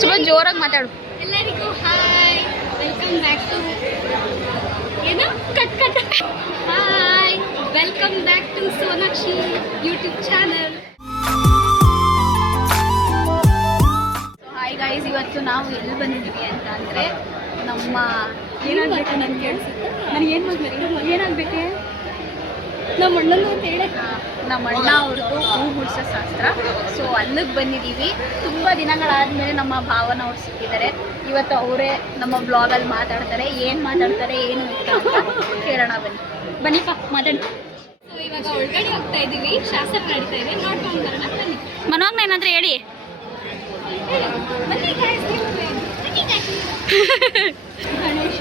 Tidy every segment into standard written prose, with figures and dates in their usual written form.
ಸ್ವಲ್ಪ ಜೋರಾಗಿ ಮಾತಾಡು. ಎಲ್ಲರಿಗೂ ಹಾಯ್, ವೆಲ್ಕಮ್ ಬ್ಯಾಕ್ ಟು ಏನು cut hi, welcome back to Sonakshi YouTube channel. Hi guys, ಇವತ್ತು ನಾವು ಎಲ್ಲಿ ಬಂದಿದ್ದೀವಿ ಅಂತ ಅಂದರೆ ನಮ್ಮ ಏನಾಗಬೇಕು ನನಗೆ ಕೇಳಿಸುತ್ತೆ. ನನಗೆ ಏನು ಮಾಡಬೇಕು, ಏನಾಗಬೇಕೆ ನಮ್ಮ ಅಣ್ಣನ ಅಂತ ಹೇಳಿ ನಮ್ಮ ಅಣ್ಣ ಅವ್ರದ್ದು ಹೂ ಮುಡ್ಸೋ ಶಾಸ್ತ್ರ. ಸೊ ಅಲ್ಲಿಗೆ ಬಂದಿದ್ದೀವಿ. ತುಂಬ ದಿನಗಳಾದಮೇಲೆ ನಮ್ಮ ಭಾವನ ಅವ್ರು ಸಿಕ್ಕಿದ್ದಾರೆ. ಇವತ್ತು ಅವರೇ ನಮ್ಮ ಬ್ಲಾಗಲ್ಲಿ ಮಾತಾಡ್ತಾರೆ. ಏನು ಮಾತಾಡ್ತಾರೆ ಏನು ಅಂತ ಕೇಳೋಣ. ಬನ್ನಿಪ್ಪ ಮಾತಾಡಿ. ಸೊ ಇವಾಗ ಒಳಗಡೆ ಹೋಗ್ತಾ ಇದ್ದೀವಿ, ಶಾಸ್ತ್ರ ನಡೀತಾ ಇದೆ, ನೋಡ್ಕೊಂಡು ಬರೋಣ ಬನ್ನಿ. ಮನೋಜ್ಞ ಏನಾದರೂ ಹೇಳಿ. ಬನ್ನಿ guys, ಗಣೇಶ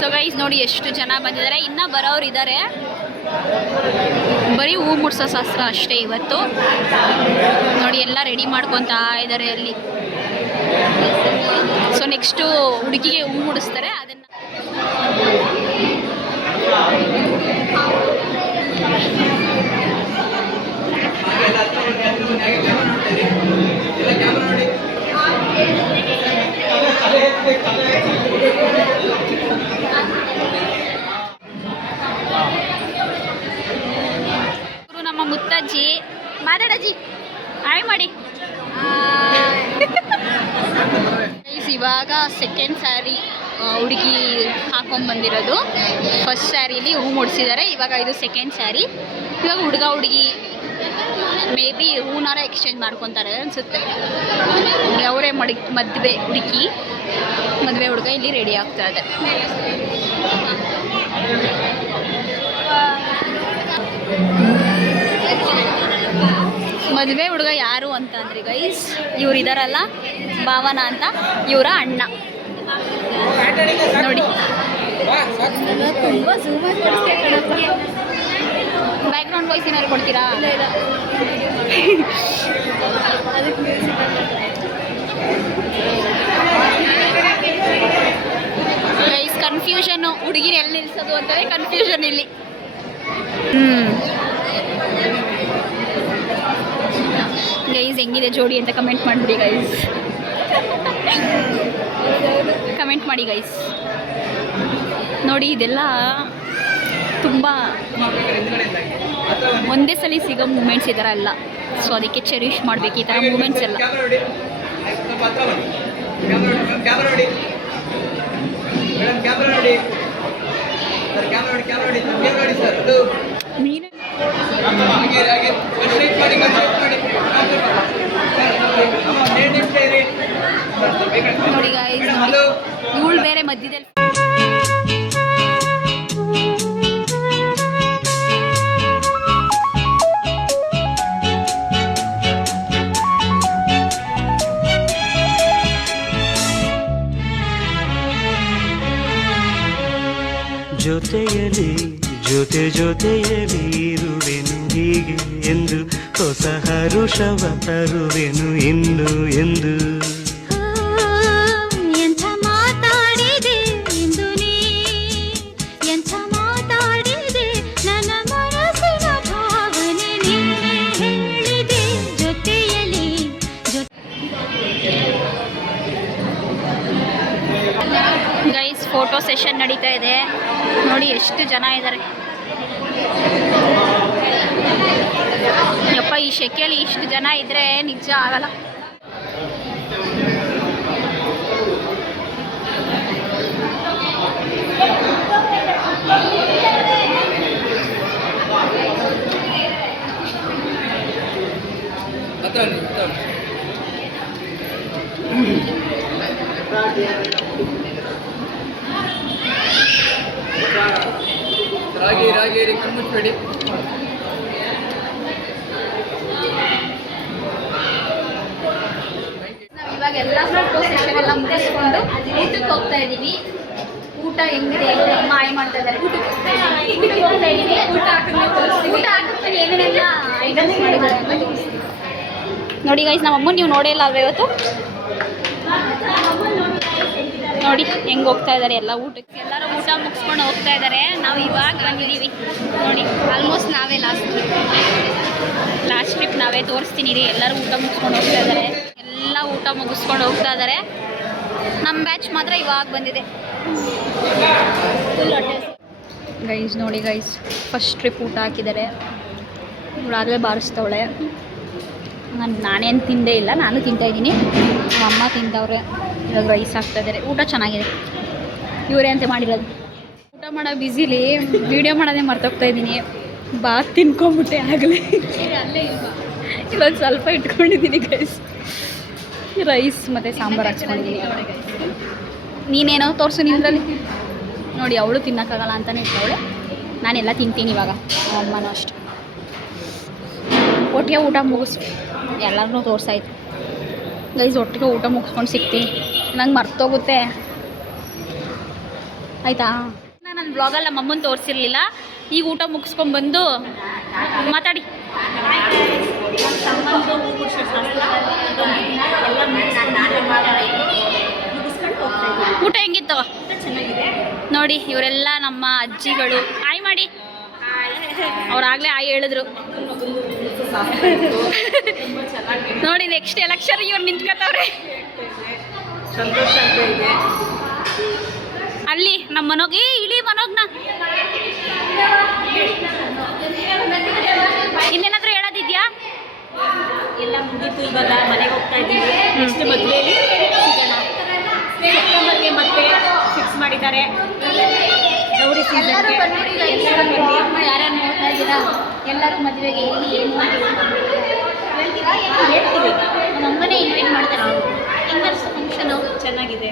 ಸೊ ಗೈಸ್ ನೋಡಿ ಎಷ್ಟು ಜನ ಬಂದಿದ್ದಾರೆ. ಇನ್ನೂ ಬರೋರು ಇದ್ದಾರೆ. ಬರೀ ಹೂ ಮುಡ್ಸೋ ಶಾಸ್ತ್ರ ಅಷ್ಟೇ ಇವತ್ತು. ನೋಡಿ ಎಲ್ಲ ರೆಡಿ ಮಾಡ್ಕೊತಾ ಇದ್ದಾರೆ ಅಲ್ಲಿ. ಸೊ ನೆಕ್ಸ್ಟು ಹುಡುಗಿಗೆ ಹೂ ಮುಡಿಸ್ತಾರೆ. ಅದನ್ನು ನಮ್ಮ ಮುತ್ತಜ್ಜಿ ಮಾತಾಡಜ್ಜಿ ಹಾಯ್ ಮಾಡಿ. ಇವಾಗ ಸೆಕೆಂಡ್ ಸ್ಯಾರಿ ಹುಡುಗಿ ಹಾಕೊಂಡ್ಬಂದಿರೋದು. ಫಸ್ಟ್ ಸ್ಯಾರಿಲಿ ಹೂ ಮುಡಿಸಿದ್ದಾರೆ. ಇವಾಗ ಇದು ಸೆಕೆಂಡ್ ಸ್ಯಾರಿ. ಇವಾಗ ಹುಡುಗ ಹುಡುಗಿ ಮೇ ಬಿ ಹೂನಾರ ಎಕ್ಸ್ಚೇಂಜ್ ಮಾಡ್ಕೊತಾರೆ ಅನಿಸುತ್ತೆ. ಅವರೇ ಮದುವೆ ಹುಡುಗಿ ಮದುವೆ ಹುಡುಗ ಇಲ್ಲಿ ರೆಡಿ ಆಗ್ತಾ ಇದೆ. ಮದುವೆ ಹುಡುಗ ಯಾರು ಅಂತ ಅಂದ್ರೆ ಗೈಸ್, ಇವ್ರು ಇದಾರಲ್ಲ ಭಾವನ ಅಂತ, ಇವರ ಅಣ್ಣ ನೋಡಿ. ತುಂಬ ಜೂಮಾಗಿ ಬ್ಯಾಕ್ಗ್ರೌಂಡ್ ವಾಯ್ಸ್ ಏನಾದ್ರು ಕೊಡ್ತೀರಾ? ಗೈಸ್ ಕನ್ಫ್ಯೂಷನ್ನು, ಹುಡುಗಿನ ಎಲ್ಲಿ ನಿಲ್ಸೋದು ಅಂತಾರೆ ಕನ್ಫ್ಯೂಷನ್ ಇಲ್ಲಿ. ಗೈಸ್ ಹೆಂಗಿದೆ ಜೋಡಿ ಅಂತ ಕಮೆಂಟ್ ಮಾಡಿಬಿಡಿ ಗೈಸ್. ಕಮೆಂಟ್ ಮಾಡಿ ಗೈಸ್. ನೋಡಿ ಇದೆಲ್ಲ ತುಂಬ ಒಂದೇ ಸಲ ಸಿಗೋ ಮೂಮೆಂಟ್ಸ್ ಈ ಥರ ಎಲ್ಲ. ಸೊ ಅದಕ್ಕೆ ಚೆರಿಷ್ ಮಾಡಬೇಕು ಈ ಥರ ಮೂಮೆಂಟ್ಸ್ ಎಲ್ಲ. ನೋಡಿ ಗಾಯ್ಸ್, ಇವಳು ಬೇರೆ ಮಧ್ಯದಲ್ಲಿ ಜೊತೆಯಲಿ ಜೊತೆಯಲಿ ಇರುವೆನು ಹೀಗೆ ಎಂದು, ಹೊಸ ಹರುಷವ ತರುವೆನು ಇನ್ನು ಎಂದು. ಎಂಥ ಮಾತಾಡಿದೆ ಎಂದು ನೀ, ಎಂಥ ಮಾತಾಡಿದೆ ನನ್ನ ಮನಸ್ಸಿನ ಭಾವನೆ ನಿನ್ನೆ ಹೇಳಿದೆ. ಜೊತೆಯಲಿ ಗೈಸ್ ಫೋಟೋ ಸೆಷನ್ ನಡೀತಾ ಇದೆ. ನೋಡಿ ಎಷ್ಟು ಜನ ಇದ್ದಾರೆ. ಯಪ್ಪ ಈ ಶೆಕೆಯಲ್ಲಿ ಇಷ್ಟು ಜನ ಇದ್ರೆ ನಿಜ ಆಗಲ್ಲ. ರಾಗಿ ಕಣ್ಮುಚ್ಬೇಡಿ. ನಾವು ಇವಾಗ ಎಲ್ಲ ಫೋಟೋ ಸೆಷನ್ ಎಲ್ಲ ಮುಗಿಸ್ಕೊಂಡು ಊಟಕ್ಕೆ ಹೋಗ್ತಾ ಇದ್ದೀವಿ. ಊಟ ಹೆಂಗಿದೆ ಮಾಯ ಮಾಡ್ತಾ ಇದ್ದಾರೆ. ಊಟಕ್ಕೆ ಹೋಗ್ತಾ ಇದ್ದೀವಿ. ಊಟ ಹಾಕಿದ್ರೆ ಏನೇನೆಲ್ಲ ಐಟಮ್ಸ್ ಮಾಡಿದ್ದಾರೆ ನೋಡಿ ಗೈಸ್. ನಮ್ಮ ಅಮ್ಮನ ನೀವು ನೋಡೇ ಇಲ್ಲ ಅಲ್ವ ಇವತ್ತು? ನೋಡಿ ಹೆಂಗೆ ಹೋಗ್ತಾ ಇದ್ದಾರೆ ಎಲ್ಲ ಊಟಕ್ಕೆ. ಎಲ್ಲರೂ ಊಟ ಮುಗಿಸ್ಕೊಂಡು ಹೋಗ್ತಾ ಇದ್ದಾರೆ. ನಾವು ಇವಾಗ ಬಂದಿದ್ದೀವಿ ನೋಡಿ. ಆಲ್ಮೋಸ್ಟ್ ನಾವೇ ಲಾಸ್ಟ್. ಟ್ರಿಪ್ ನಾವೇ ತೋರಿಸ್ತೀನಿ ರೀ. ಎಲ್ಲರೂ ಊಟ ಮುಗಿಸ್ಕೊಂಡು ಹೋಗ್ತಾ ಇದ್ದಾರೆ, ಎಲ್ಲ ಊಟ ಮುಗಿಸ್ಕೊಂಡು ಹೋಗ್ತಾ ಇದ್ದಾರೆ. ನಮ್ಮ ಬ್ಯಾಚ್ ಮಾತ್ರ ಇವಾಗ ಬಂದಿದೆ. ಫುಲ್ ಹೊಟ್ಟೆ ಗೈಸ್ ನೋಡಿ ಗೈಸ್, ಫಸ್ಟ್ ಟ್ರಿಪ್ ಊಟ ಹಾಕಿದ್ದಾರೆ. ಇವಳಾಗಲೇ ಬಾರಿಸ್ತವಳೆ. ನಾನೇನು ತಿಂದೇ ಇಲ್ಲ, ನಾನು ತಿಂತಾಯಿದ್ದೀನಿ. ನಮ್ಮ ಅಮ್ಮ ತಿಂತವ್ರೆ. ಇವಾಗ ರೈಸ್ ಹಾಕ್ತಾಯಿದ್ದಾರೆ. ಊಟ ಚೆನ್ನಾಗಿದೆ. ಇವರೇ ಅಂತ ಮಾಡಿರೋದು. ಊಟ ಮಾಡೋ ಬ್ಯುಸಿಲಿ ವೀಡಿಯೋ ಮಾಡೋದೇ ಮರ್ತೋಗ್ತಾ ಇದ್ದೀನಿ. ಬಾತ್ ತಿನ್ಕೊಂಬಿಟ್ಟೆ ಆಗಲೇ. ಇವಾಗ ಸ್ವಲ್ಪ ಇಟ್ಕೊಂಡಿದ್ದೀನಿ ಗೈಸ್. ರೈಸ್ ಮತ್ತು ಸಾಂಬಾರು ಹಾಕ್ಸ್ಕೊಂಡಿದ್ದೀನಿ. ನೀನೇನೋ ತೋರಿಸು ನಿಂದ್ರಲ್ಲಿ. ನೋಡಿ ಅವಳು ತಿನ್ನೋಕ್ಕಾಗಲ್ಲ ಅಂತಲೇ ಇರ್ತವಳೆ. ನಾನೆಲ್ಲ ತಿಂತೀನಿ ಇವಾಗ. ಅಮ್ಮನೂ ಅಷ್ಟೆ. ಒಟ್ಟಿಗೆ ಊಟ ಮುಗಿಸ್ ಎಲ್ಲರನ್ನೂ ತೋರಿಸಾಯ್ತು ಗೈಸ್. ಒಟ್ಟಿಗೆ ಊಟ ಮುಗಿಸ್ಕೊಂಡು ಸಿಗ್ತೀನಿ. ನಂಗೆ ಮರ್ತೋಗುತ್ತೆ ಆಯಿತಾ. ನನ್ನ ಬ್ಲಾಗಲ್ಲಿ ನಮ್ಮ ಅಮ್ಮನ ತೋರಿಸಿರ್ಲಿಲ್ಲ. ಈಗ ಊಟ ಮುಗಿಸ್ಕೊಂಡ್ಬಂದು ಮಾತಾಡಿ. ಊಟ ಹೆಂಗಿತ್ತು? ನೋಡಿ ಇವರೆಲ್ಲ ನಮ್ಮ ಅಜ್ಜಿಗಳು. ಆಯ್ ಮಾಡಿ. ಅವ್ರಾಗಲೇ ಆಯ್ ಹೇಳಿದ್ರು. ನೋಡಿ ನೆಕ್ಸ್ಟ್ ಎಲೆಕ್ಷನ್ ಇವ್ರು ನಿಂತ್ಕೊತವ್ರೆ. ಅಲ್ಲಿ ನಮ್ಮ ಮನೋಗಿ ಇಳಿ ಮನೋಗ್ನ. ಇನ್ನೇನಾದ್ರೂ ಹೇಳೋದಿದ್ಯಾ? ಎಲ್ಲ ಮುಗಿತು, ಇವಾಗ ಮನೆಗೆ ಹೋಗ್ತಾ ಇದ್ದೀವಿ. ನೆಕ್ಸ್ಟ್ ಮದುವೆಯಲ್ಲಿ ಸಿಗೋಣ. ಸೆಪ್ಟೆಂಬರ್ಗೆ ಮತ್ತೆ ಫಿಕ್ಸ್ ಮಾಡಿದ್ದಾರೆ. ಗೌರಿ ಸೀಸನ್ಗೆ ಯಾರ್ಯಾರು ನೋಡ್ತಾ ಇದ್ದೀರಾ? ಎಲ್ಲರೂ ಮದುವೆಗೆ ಏನು ಹೇಳ್ತೀವಿ. ನಮ್ಮ ಅಮ್ಮನೇ ಇನ್ವೈಟ್ ಮಾಡ್ತಾರೆ. ಹೆಂಗನ್ಸು ಫಂಕ್ಷನು? ಚೆನ್ನಾಗಿದೆ.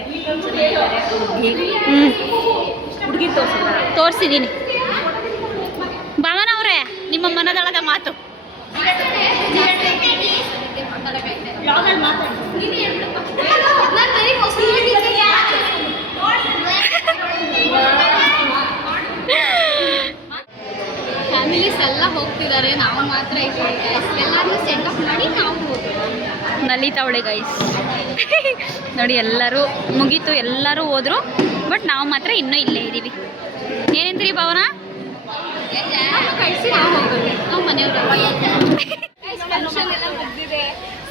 ಹುಡುಗಿ ತೋರಿಸಿದ್ದೀನಿ. ಭಾವನ ಅವರೇ, ನಿಮ್ಮ ಮನದಳದ ಮಾತು. ಫ್ಯಾಮಿಲೀಸ್ ಎಲ್ಲ ಹೋಗ್ತಿದ್ದಾರೆ, ನಾವು ಮಾತ್ರ ಇದ್ದೀವಿ. ಎಲ್ಲರೂ ಸೆಂಡ್ ಆಫ್ ಮಾಡಿ ನಾವು ಹೋಗ್ತೀವಿ. ನಲಿತಾವಳೆ ಗೈಸ್. ನೋಡಿ ಎಲ್ಲರೂ ಮುಗೀತು, ಎಲ್ಲರೂ ಹೋದ್ರು. ಬಟ್ ನಾವು ಮಾತ್ರ ಇನ್ನೂ ಇಲ್ಲೇ ಇದ್ದೀವಿ. ಏನಂತೀರಿ ಭಾವನ? ಕಳಿಸಿ ನಾವು ಹೋಗೋದು. ನಾವು ಮನೆಯವರು ಫಂಕ್ಷನ್ ಎಲ್ಲ ಮುಗಿದಿದೆ.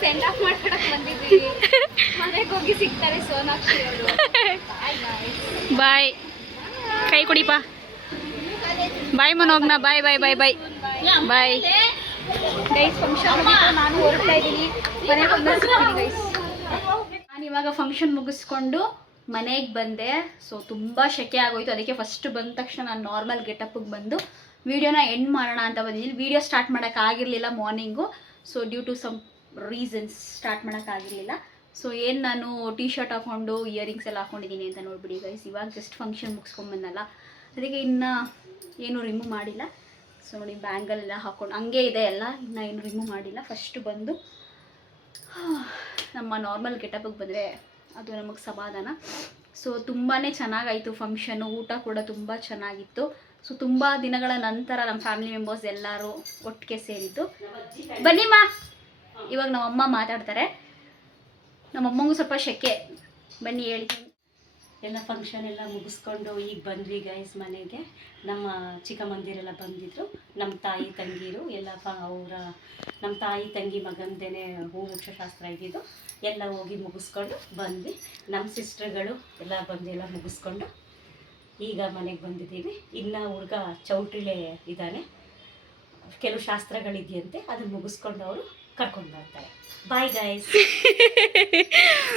ಸೆಂಡ್ ಆಫ್ ಮಾಡ್ಕೊಳಕ್ಕೆ ಬಂದಿದ್ದೀವಿ. ಮನೆಗೆ ಹೋಗಿ ಸಿಗ್ತಾರೆ ಸೋನಾಕ್ಷಿ ಅವರು. ಬಾಯ್. ಕೈ ಕೊಡಿಪ. ಬಾಯ್ ಮನೋಗ್ನ. ಬಾಯ್ ಬಾಯ್ ಬಾಯ್ ಬಾಯ್ ಬಾಯ್ ಗೈಸ್. ಫಂಕ್ಷನ್ ಮುಗಿತು, ನಾನು ಹೊರಡ್ತಾ ಇದ್ದೀನಿ. ಮನೆಗೆ ಹೋಗ್ತೀನಿ ಗೈಸ್. ನಾನು ಇವಾಗ ಫಂಕ್ಷನ್ ಮುಗಿಸ್ಕೊಂಡು ಮನೆಗೆ ಬಂದೆ. ಸೊ ತುಂಬ ಶೆಕೆ ಆಗೋಯ್ತು. ಅದಕ್ಕೆ ಫಸ್ಟ್ ಬಂದ ತಕ್ಷಣ ನಾನು ನಾರ್ಮಲ್ ಗೆಟಪ್ಪಿಗೆ ಬಂದು ವೀಡಿಯೋನ ಎಂಡ್ ಮಾಡೋಣ ಅಂತ ಬಂದಿದ್ದೀನಿ. ವೀಡಿಯೋ ಸ್ಟಾರ್ಟ್ ಮಾಡೋಕ್ಕಾಗಿರಲಿಲ್ಲ morning. So due to some reasons start ಮಾಡೋಕ್ಕಾಗಿರಲಿಲ್ಲ. ಸೊ ಏನು ನಾನು ಟೀ ಶರ್ಟ್ ಹಾಕ್ಕೊಂಡು ಇಯರಿಂಗ್ಸ್ ಎಲ್ಲ ಹಾಕ್ಕೊಂಡಿದ್ದೀನಿ ಅಂತ ನೋಡ್ಬಿಡಿ ಗೈಸ್. ಇವಾಗ ಜಸ್ಟ್ ಫಂಕ್ಷನ್ ಮುಗಿಸ್ಕೊಂಡ್ಬಂದಲ್ಲ, ಅದಕ್ಕೆ ಇನ್ನೂ ಏನೂ ರಿಮೂವ್ ಮಾಡಿಲ್ಲ. ಸೊ ನೋಡಿ ಬ್ಯಾಂಗಲೆಲ್ಲ ಹಾಕ್ಕೊಂಡು ಹಂಗೆ ಇದೆ ಎಲ್ಲ, ಇನ್ನೂ ಏನು ರಿಮೂವ್ ಮಾಡಿಲ್ಲ. ಫಸ್ಟು ಬಂದು ನಮ್ಮ ನಾರ್ಮಲ್ ಗೆಟಪ್ಪಿಗೆ ಬಂದರೆ ಅದು ನಮಗೆ ಸಮಾಧಾನ. ಸೊ ತುಂಬಾ ಚೆನ್ನಾಗಾಯಿತು ಫಂಕ್ಷನು. ಊಟ ಕೂಡ ತುಂಬ ಚೆನ್ನಾಗಿತ್ತು. ಸೊ ತುಂಬ ದಿನಗಳ ನಂತರ ನಮ್ಮ ಫ್ಯಾಮಿಲಿ ಮೆಂಬರ್ಸ್ ಎಲ್ಲರೂ ಒಟ್ಟಿಗೆ ಸೇರಿದ್ದು. ಬನ್ನಿಮ್ಮ. ಇವಾಗ ನಮ್ಮಮ್ಮ ಮಾತಾಡ್ತಾರೆ. ನಮ್ಮಮ್ಮಂಗೂ ಸ್ವಲ್ಪ ಶೆಕೆ. ಬನ್ನಿ ಹೇಳಿ. ಎಲ್ಲ ಫಂಕ್ಷನ್ ಎಲ್ಲ ಮುಗಿಸ್ಕೊಂಡು ಈಗ ಬಂದ್ವಿ ಗೈಸ್ ಮನೆಗೆ. ನಮ್ಮ ಚಿಕ್ಕಮ್ಮಂದಿರೆಲ್ಲ ಬಂದಿದ್ರು. ನಮ್ಮ ತಾಯಿ ತಂಗಿರು ಎಲ್ಲ ನಮ್ಮ ತಾಯಿ ತಂಗಿ ಮಗಂದೇನೆ ಹೂ ವೃಕ್ಷ ಶಾಸ್ತ್ರ ಇದ್ದಿದ್ದು. ಎಲ್ಲ ಹೋಗಿ ಮುಗಿಸ್ಕೊಂಡು ಬಂದ್ವಿ. ನಮ್ಮ ಸಿಸ್ಟರ್ಗಳು ಎಲ್ಲ ಬಂದು ಎಲ್ಲ ಮುಗಿಸ್ಕೊಂಡು ಈಗ ಮನೆಗೆ ಬಂದಿದ್ದೀವಿ. ಇನ್ನು ಹುಡುಗ ಚೌಟ್ರಿಲೇ ಇದ್ದಾನೆ. ಕೆಲವು ಶಾಸ್ತ್ರಗಳಿದೆಯಂತೆ, ಅದನ್ನು ಮುಗಿಸ್ಕೊಂಡು ಅವರು ಕರ್ಕೊಂಡು ಬರ್ತಾರೆ. Bye guys.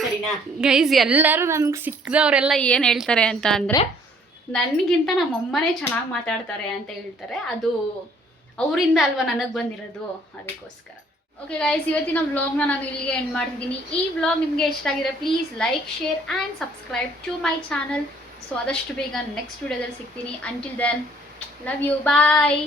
ಸರಿನಾ ಗೈಸ್? ಎಲ್ಲರೂ ನನಗೆ ಸಿಕ್ಕಿದವರೆಲ್ಲ ಏನು ಹೇಳ್ತಾರೆ ಅಂತ ಅಂದರೆ, ನನಗಿಂತ ನಮ್ಮಮ್ಮನೇ ಚೆನ್ನಾಗಿ ಮಾತಾಡ್ತಾರೆ ಅಂತ ಹೇಳ್ತಾರೆ. ಅದು ಅವರಿಂದ ಅಲ್ವಾ ನನಗೆ ಬಂದಿರೋದು, ಅದಕ್ಕೋಸ್ಕರ. ಓಕೆ ಗೈಸ್, ಇವತ್ತಿನ ವ್ಲಾಗ್ನ ನಾನು ಇಲ್ಲಿಗೆ ಎಂಡ್ ಮಾಡ್ತಿದ್ದೀನಿ. ಈ ವ್ಲಾಗ್ ನಿಮಗೆ ಇಷ್ಟ ಆಗಿದ್ರೆ please like, share and subscribe to my channel. So ಆದಷ್ಟು ಬೇಗ ನೆಕ್ಸ್ಟ್ ವಿಡಿಯೋದಲ್ಲಿ ಸಿಗ್ತೀನಿ. Until then love you. Bye.